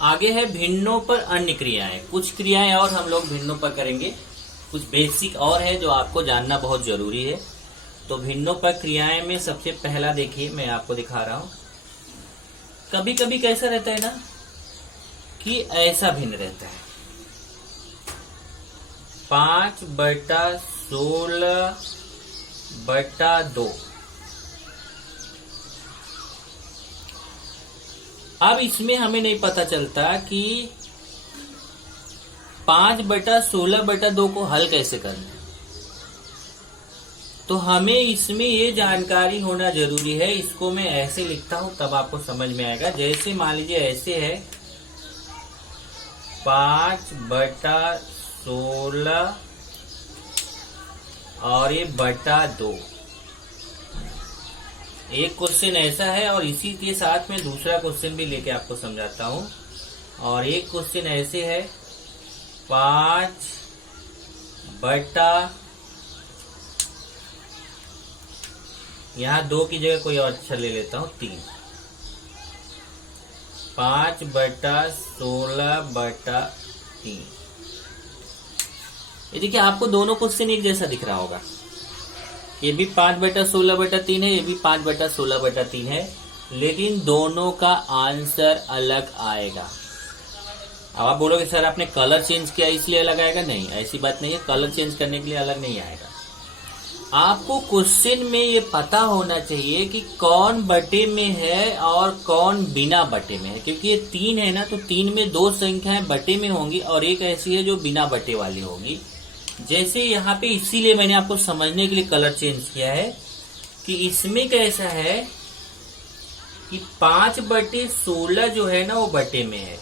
आगे है भिन्नों पर अन्य क्रियाएं। कुछ क्रियाएं और हम लोग भिन्नों पर करेंगे, कुछ बेसिक और है जो आपको जानना बहुत जरूरी है। तो भिन्नों पर क्रियाएं में सबसे पहला देखिए, मैं आपको दिखा रहा हूं। कभी कभी कैसा रहता है ना कि ऐसा भिन्न रहता है, 5/16/2। अब इसमें हमें नहीं पता चलता कि 5/16/2 को हल कैसे करना है। तो हमें इसमें ये जानकारी होना जरूरी है। इसको मैं ऐसे लिखता हूं तब आपको समझ में आएगा। जैसे मान लीजिए ऐसे है 5/16 और ये /2। एक क्वेश्चन ऐसा है और इसी के साथ में दूसरा क्वेश्चन भी लेके आपको समझाता हूं। और एक क्वेश्चन ऐसे है 5/, यहां 2 की जगह कोई और अक्षर ले लेता हूं 3, 5/16/3। ये देखिए आपको दोनों क्वेश्चन एक जैसा दिख रहा होगा। ये भी 5/16/3 है, ये भी 5/16/3 है, लेकिन दोनों का आंसर अलग आएगा। अब आप बोलोगे सर आपने कलर चेंज किया इसलिए अलग आएगा। नहीं, ऐसी बात नहीं है। कलर चेंज करने के लिए अलग नहीं आएगा। आपको क्वेश्चन में ये पता होना चाहिए कि कौन बटे में है और कौन बिना बटे में है। क्योंकि ये 3 है ना, तो 3 में 2 संख्याएं बटे में होंगी और एक ऐसी है जो बिना बटे वाली होगी। जैसे यहाँ पे, इसीलिए मैंने आपको समझने के लिए कलर चेंज किया है कि इसमें कैसा है कि 5/16 जो है ना वो बटे में है।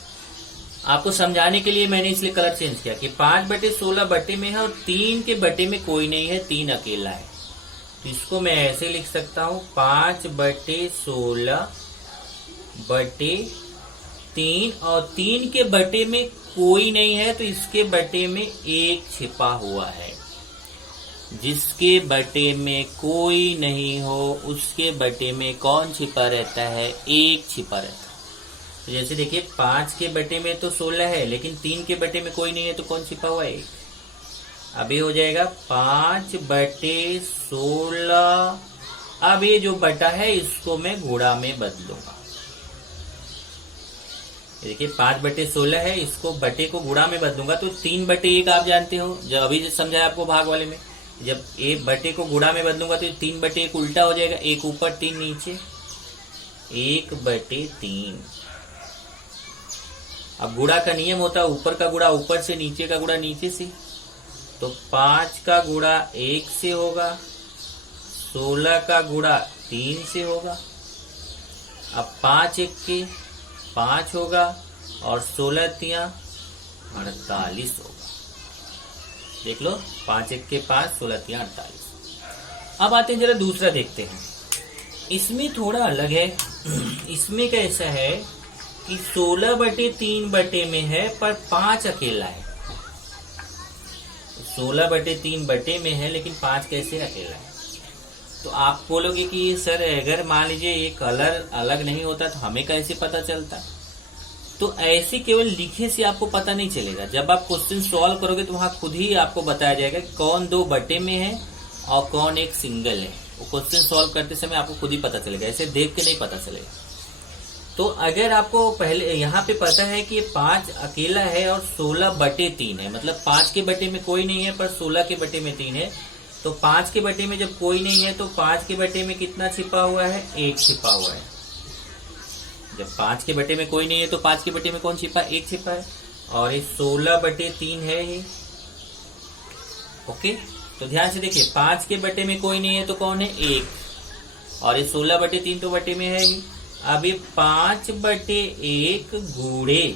आपको समझाने के लिए मैंने इसलिए कलर चेंज किया कि 5/16 बटे में है और 3 के बटे में कोई नहीं है, 3 अकेला है। तो इसको मैं ऐसे लिख सकता हूं 5/16/3 और 3 के बटे में कोई नहीं है, तो इसके बटे में 1 छिपा हुआ है। जिसके बटे में कोई नहीं हो उसके बटे में कौन छिपा रहता है? 1 छिपा रहता है। तो जैसे देखिए 5 के बटे में तो 16 है, लेकिन 3 के बटे में कोई नहीं है, तो कौन छिपा हुआ है? 1। अभी हो जाएगा 5/16। अब ये जो बटा है इसको मैं गुणा में बदलूंगा। देखिए 5/16 है, इसको बटे को गुणा में बदलूंगा तो 3/1 आप जानते हो, जब अभी जो समझाया आपको भाग वाले में, जब एक बटे को गुणा में बदलूंगा तो 3/1 उल्टा हो जाएगा, 1 ऊपर 3 नीचे, 1/3। अब गुणा का नियम होता है ऊपर का गुणा ऊपर से, नीचे का गुणा नीचे से। तो 5 का गुणा 1 से होगा, 16 का गुणा 3 से होगा। अब 5 1 के 5 होगा और 16 3 48 होगा। देख लो 5 1 के 5, 16 3 48। अब आते हैं जरा दूसरा देखते हैं। इसमें थोड़ा अलग है। इसमें कैसा है कि 16/3 बटे में है पर 5 अकेला है। 16/3 बटे में है लेकिन 5 कैसे अकेला है? तो आप बोलोगे कि सर अगर मान लीजिए ये कलर अलग नहीं होता तो हमें कैसे पता चलता? तो ऐसे केवल लिखे से आपको पता नहीं चलेगा। जब आप क्वेश्चन सॉल्व करोगे तो वहां खुद ही आपको बताया जाएगा कि कौन 2 बटे में है और कौन एक सिंगल है। वो क्वेश्चन सॉल्व करते समय आपको खुद ही पता चलेगा, ऐसे देख के नहीं पता चलेगा। तो अगर आपको पहले यहाँ पे पता है कि 5 अकेला है और 16/3 है, मतलब 5 के बटे में कोई नहीं है पर 16 के बटे में 3 है, तो 5 के बटे में जब कोई नहीं है तो 5 के बटे में कितना छिपा हुआ है? 1 छिपा हुआ है। जब 5 के बटे में कोई नहीं है तो 5 के बटे में कौन छिपा? 1 छिपा है। और ये 16/3 है ये। ओके, तो ध्यान से देखिए 5 के बटे में कोई नहीं है तो कौन है? 1। और ये 16/3 तो बटे में है ही। अब ये 5/1 गुणे,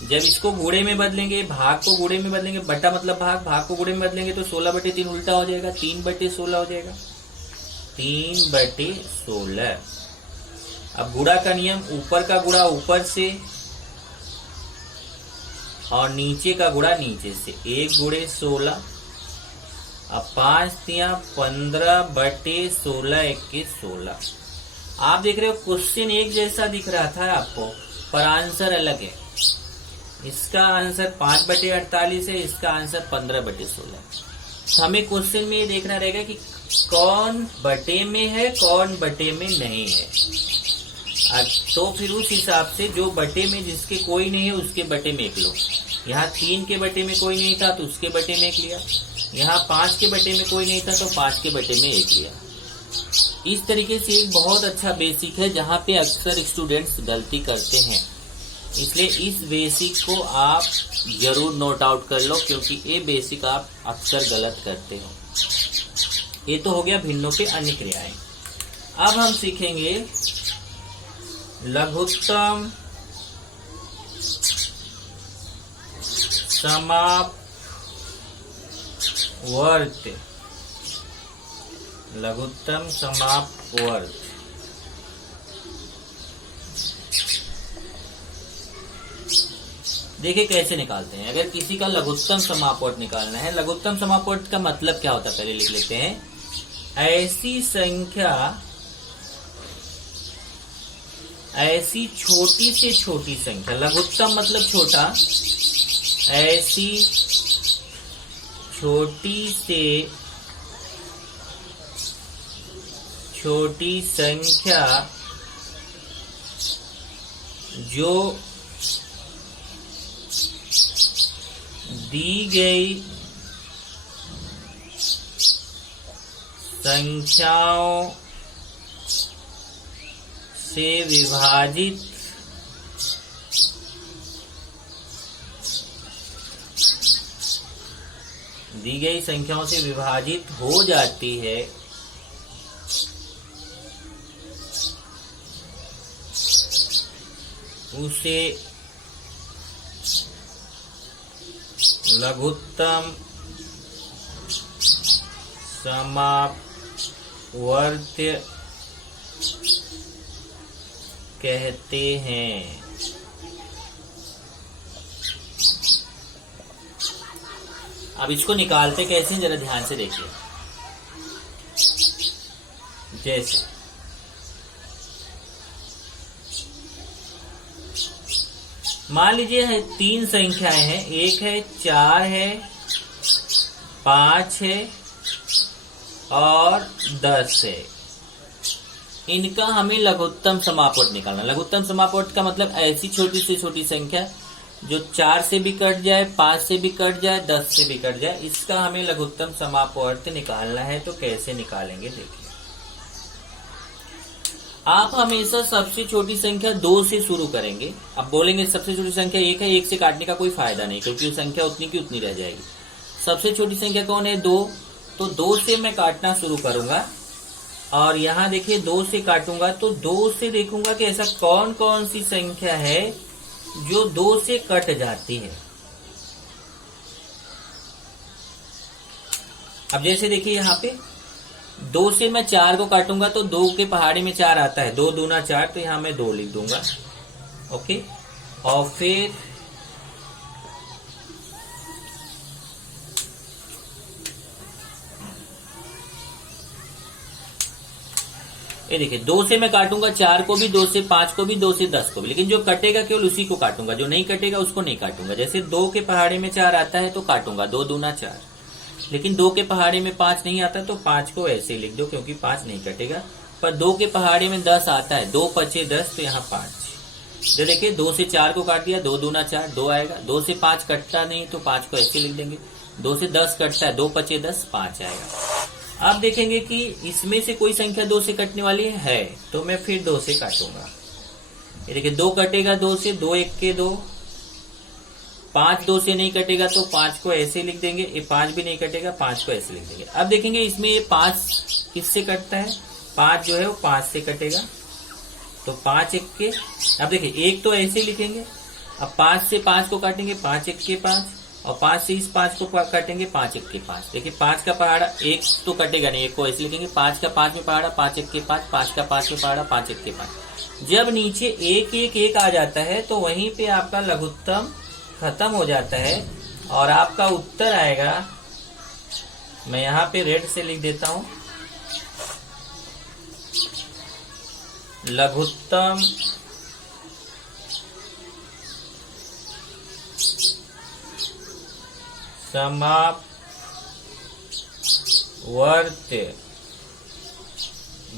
जब इसको गुणे में बदलेंगे, भाग को गुणे में बदलेंगे, बटा मतलब भाग, भाग को गुणे में बदलेंगे तो 16/3 उल्टा हो जाएगा, 3/16 हो जाएगा, 3/16। अब गुणा का नियम, ऊपर का गुणा ऊपर से और नीचे का गुणा नीचे से, 1 गुणे 16। अब 5 3 15/16, 1 के 16। आप देख रहे हो क्वेश्चन एक जैसा दिख रहा था आपको, पर आंसर अलग है। इसका आंसर 5/48 है, इसका आंसर 15/16 है। हमें क्वेश्चन में ये देखना रहेगा कि कौन बटे में है, कौन बटे में नहीं है। तो फिर उस हिसाब से जो बटे में जिसके कोई नहीं है उसके बटे में एक लो। यहाँ 3 के बटे में कोई नहीं था तो उसके बटे में एक लिया। यहाँ 5 के बटे में कोई नहीं था तो 5 के बटे में एक लिया। इस तरीके से एक बहुत अच्छा बेसिक है जहाँ पे अक्सर स्टूडेंट्स गलती करते हैं, इसलिए इस बेसिक को आप जरूर नोट आउट कर लो, क्योंकि ये बेसिक आप अक्सर गलत करते हो। ये तो हो गया भिन्नों पे अन्य क्रियाएं। अब हम सीखेंगे लघुत्तम समापवर्त। लघुत्तम समापवर्त। देखिए कैसे निकालते हैं। अगर किसी का लघुत्तम समापवर्त निकालना है, लघुत्तम समापवर्त का मतलब क्या होता है पहले लिख लेते हैं। ऐसी संख्या, ऐसी छोटी से छोटी संख्या, लघुत्तम मतलब छोटा, ऐसी छोटी से छोटी संख्या जो दी गई संख्याओं से विभाजित दी गई संख्याओं से विभाजित हो जाती है, उसे लघुत्तम समापवर्त कहते हैं। अब इसको निकालते कैसे जरा ध्यान से देखिए। जैसे मान लीजिए 3 संख्याएं हैं, एक है 4 है, 5 है और 10 है। इनका हमें लघुत्तम समापवर्त निकालना। लघुत्तम समापवर्त का मतलब ऐसी छोटी से छोटी संख्या जो 4 से भी कट जाए, 5 से भी कट जाए, 10 से भी कट जाए, इसका हमें लघुत्तम समापवर्त निकालना है। तो कैसे निकालेंगे देखिए। आप हमेशा सबसे छोटी संख्या 2 से शुरू करेंगे। अब बोलेंगे सबसे छोटी संख्या 1 है, 1 से काटने का कोई फायदा नहीं, क्योंकि वो संख्या उतनी की उतनी रह जाएगी। सबसे छोटी संख्या कौन है? 2। तो 2 से मैं काटना शुरू करूंगा और यहाँ देखिए 2 से काटूंगा तो 2 से देखूंगा कि ऐसा कौन कौन सी संख्या है जो 2 से कट जाती है। अब जैसे देखिए यहाँ पे 2 से मैं 4 को काटूंगा तो 2 के पहाड़ी में 4 आता है, 2 दूना 4, तो यहां मैं 2 लिख दूंगा। ओके, और फिर ये देखिए 2 से मैं काटूंगा 4 को भी, 2 से 5 को भी, 2 से 10 को भी, लेकिन जो कटेगा केवल उसी को काटूंगा, जो नहीं कटेगा उसको नहीं काटूंगा। जैसे 2 के पहाड़ी में 4 आता है तो काटूंगा, 2 दूना 4, लेकिन 2 के पहाड़ी में 5 नहीं आता तो 5 को ऐसे ही लिख दो, क्योंकि 5 नहीं कटेगा। पर 2 के पहाड़ी में 10 आता है, 2 पचे 10, तो यहाँ 5। जो देखिए 2 से 4 को काट दिया, 2 दूना 4, 2 आएगा। 2 से 5 कटता नहीं तो 5 को ऐसे लिख देंगे। 2 से 10 कटता है, 2 पचे 10, 5 आएगा। आप देखेंगे कि इसमें से कोई संख्या 2 से कटने वाली है तो मैं फिर 2 से काटूंगा। ये देखिए 2 कटेगा 2 से, 2 1 के 2, 5 2 से नहीं कटेगा तो 5 को ऐसे लिख देंगे। ये 5 भी नहीं कटेगा, 5 को ऐसे लिख देंगे। अब देखेंगे इसमें ये 5 किससे कटता है? 5 जो है वो 5 से कटेगा, तो 5 1 के, अब देखिए 1 तो ऐसे लिखेंगे। अब 5 से 5 को काटेंगे, 5 1 के 5, और 5 से इस 5 को काटेंगे, 5 1 के 5। देखिए 5 का पहाड़ा 1 तो कटेगा नहीं, 1 को ऐसे लिखेंगे। 5 का 5 में पहाड़ा 5 1 के 5, 5 का 5 में पहाड़ा 5 1 के 5। जब नीचे 1 1 1 आ जाता है तो वहीं पे आपका लघुत्तम खत्म हो जाता है और आपका उत्तर आएगा, मैं यहाँ पे रेड से लिख देता हूं, लघुत्तम समापवर्त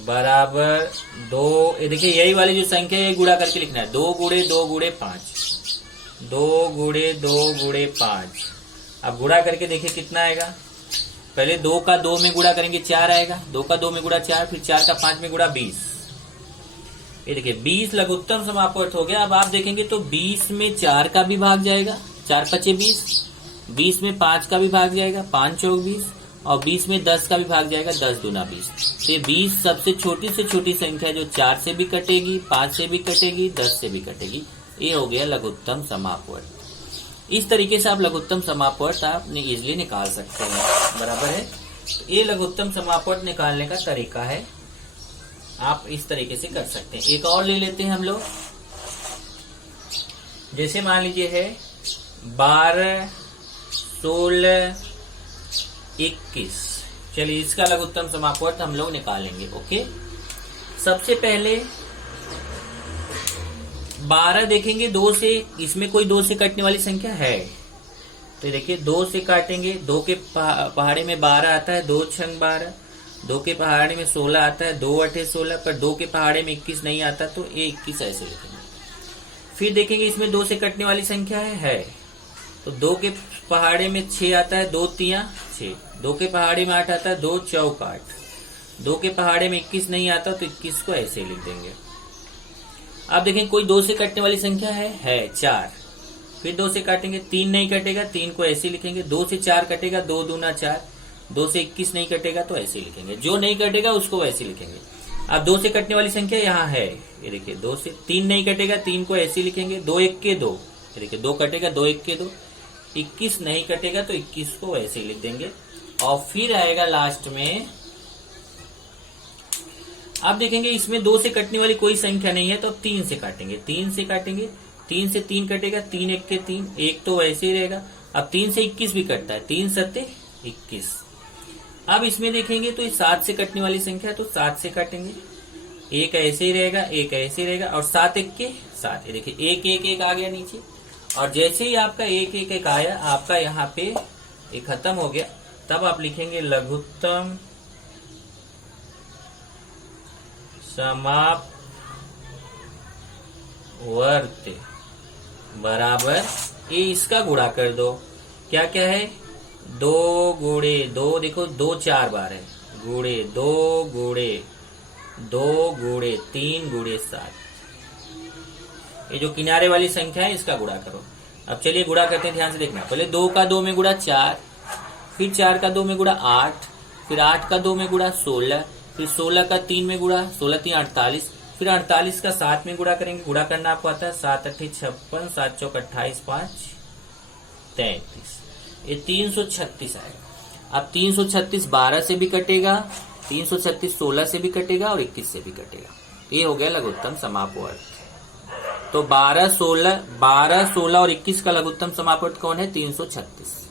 बराबर 2। ये देखिए यही वाली जो संख्या है गुणा करके लिखना है। 2 गुणे 2 गुणे 5, 2 गुणे 2 गुणे 5। अब गुणा करके देखिए कितना आएगा। पहले 2 का 2 में गुणा करेंगे 4 आएगा, 2 का 2 में गुणा 4, फिर 4 का 5 में गुणा 20। ये देखिए 20 लघुत्तम समापवर्त हो गया। अब आप देखेंगे तो 20 में 4 का भी भाग जाएगा, 4 पचे 20, 20 में 5 का भी भाग जाएगा, 5 चौक 20, और 20 में 10 का भी भाग जाएगा, 10 दूना 20। तो ये 20 सबसे छोटी से छोटी संख्या जो 4 से भी कटेगी, 5 से भी कटेगी, 10 से भी कटेगी। ये हो गया लघुत्तम समापवर्त। इस तरीके से आप लघुत्तम समापवर्त आप इजिली निकाल सकते हैं, बराबर है। तो ये लघुत्तम समापवर्त निकालने का तरीका है, आप इस तरीके से कर सकते हैं। एक और ले लेते हैं हम लोग। जैसे मान लीजिए है 12, 16, 21। चलिए इसका लघुत्तम समापवर्त हम लोग निकालेंगे। ओके, सबसे पहले 12 देखेंगे 2 से, इसमें कोई 2 से कटने वाली संख्या है तो देखिए 2 से काटेंगे। 2 के पहाड़े में 12 आता है, 2 छंग 12। 2 के पहाड़े में 16 आता है, 2 अठे 16। पर 2 के पहाड़े में 21 नहीं आता तो ये 21 ऐसे लिखेंगे। फिर देखेंगे इसमें 2 से कटने वाली संख्या है तो 2 के पहाड़े में 6 आता है, 2 तिया 6। 2 के पहाड़े में 8 आता है, 2 चौक 8। 2 के पहाड़े में 21 नहीं आता तो 21 को ऐसे लिख देंगे। अब देखें कोई 2 से कटने वाली संख्या है 4। फिर 2 से काटेंगे, 3 नहीं कटेगा, 3 को ऐसे लिखेंगे। 2 से 4 कटेगा, 2 दूना 4। 2 से 21 नहीं कटेगा तो ऐसे लिखेंगे। जो नहीं कटेगा उसको वैसे लिखेंगे। अब 2 से कटने वाली संख्या यहाँ है, ये देखिए 2 से 3 नहीं कटेगा, 3 को ऐसे लिखेंगे। 2 1 के 2, ये देखिए 2 कटेगा, 2 1 के 2। 21 नहीं कटेगा तो 21 को ऐसे लिख देंगे। और फिर आएगा लास्ट में, अब देखेंगे इसमें 2 से कटने वाली कोई संख्या नहीं है तो 3 से काटेंगे। 3 से काटेंगे, 3 से 3 कटेगा, 3 1 के 3, 1 तो वैसे ही रहेगा। अब 3 से 21 भी कटता है, 3 सत्ते 21। अब इसमें देखेंगे तो 7 से कटने वाली संख्या है तो 7 से काटेंगे। 1 ऐसे ही रहेगा, 1 ऐसे ही रहेगा, और 7 1 के 7। ये देखिए 1 1 1 आ गया नीचे। और जैसे ही आपका 1 1 1 आया, आपका यहाँ पे ये खत्म हो गया, तब आप लिखेंगे लघुत्तम समापवर्त बराबर, ये इसका गुणा कर दो। क्या क्या है, 2 गुणे 2, देखो 2 4 बार है, गुणे 2 गुणे 2 गुणे 3 गुणे 7। ये जो किनारे वाली संख्या है इसका गुणा करो। अब चलिए गुणा करते हैं, ध्यान से देखना। पहले 2 का 2 में गुणा 4, फिर 4 का 2 में गुणा 8, फिर 8 का 2 में गुणा 16, फिर 16 का 3 में गुणा, 16 3 48, फिर 48 का 7 में गुणा करेंगे। गुणा करना आपको आता है, 7 8 56, 7 चौक 28, 5 33। ये 336 आएगा। अब 336 12 से भी कटेगा, 336 16 से भी कटेगा और 21 से भी कटेगा। ये हो गया लघुत्तम समापवर्त। तो 12 16 और 21 का लघुत्तम समापवर्त कौन है, 336।